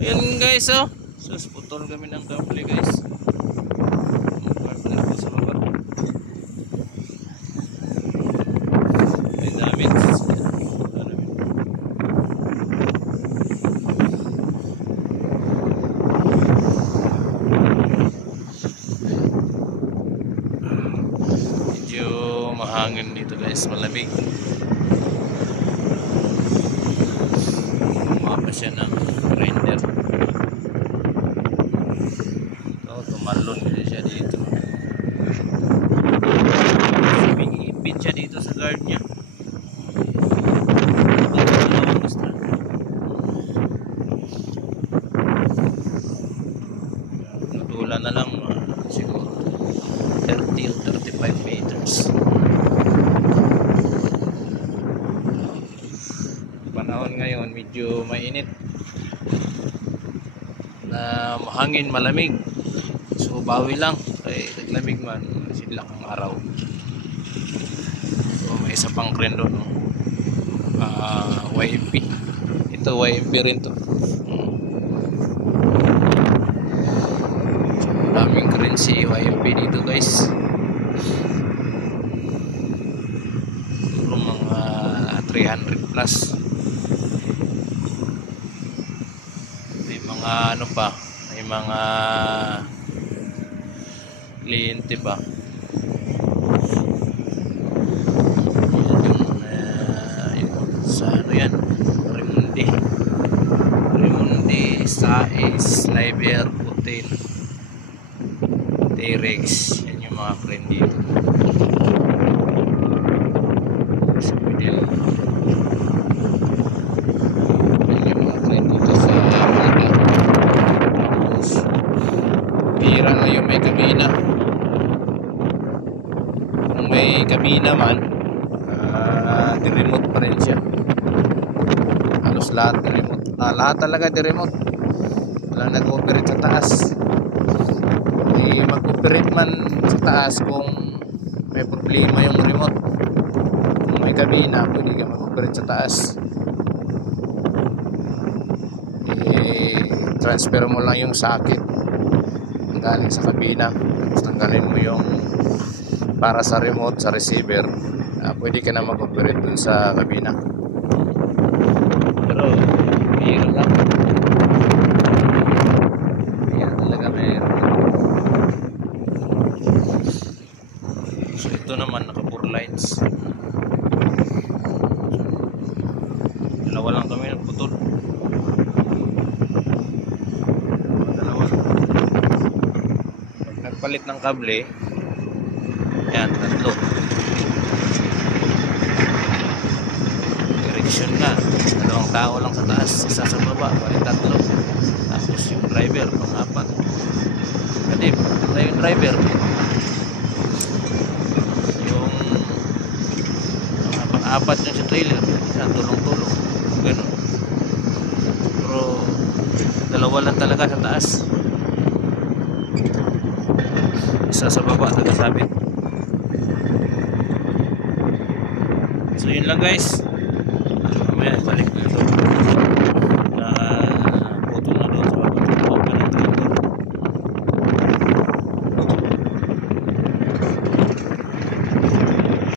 Ayan guys, oh. Sus, putol kami ng kable guys. Partner ko sa baba. May damage. Medyo mahangin dito guys, malamig. Mapa siya ng grinder. Tumalon kasi siya dito. Ipin siya dito sa guard niya. Natulan na lang siguro 30 o 35 meters. Panahon ngayon medyo mainit na mahangin, malamig. So bawi lang kay naglamig man silang araw. So may isa pang crane doon, no? YMP. Ito YMP rin to. So daming crane si YMP dito guys. Siguro mga 300 plus. May mga ano pa, may mga kliyente ba? Sa ano yan? Remundi, Sais, Liber, Putin, T-Rex. Yan yung mga friend dito. Sa Pidel. Yan yung mga friend dito sa Pidel. Tapos bira na yung may kabina. Kung may kabina man, di-remote pa rin siya. Halos lahat di-remote. Lahat talaga di-remote. Walang nag-operate sa taas. Hindi mag-operate man sa taas kung may problema yung remote. Kung may kabina, pwede ka mag-operate sa taas. Transfer mo lang yung socket galing sa kabina. Tapos tanggalin mo yung para sa remote, sa receiver. Pwede ka na mag-operate dun sa kabina. Pero bihira lang. Bihira talaga meron. So ito naman naka 4 lines. Dalawa lang kami nagputol. Dalawa. Pag nagpalit ng kable, yan, tatlo. Direksyon nga, dalawang tao lang sa taas, isa sa baba, balik tatlo. Tapos yung driver, pang-apat. Kasi na yung driver, yung pang-apat yung sa trailer, isa tulong-tulong, gano'n. Pero dalawa lang talaga sa taas, isa sa baba, tagasabit. So yun lang guys. Mamaya balik na ito.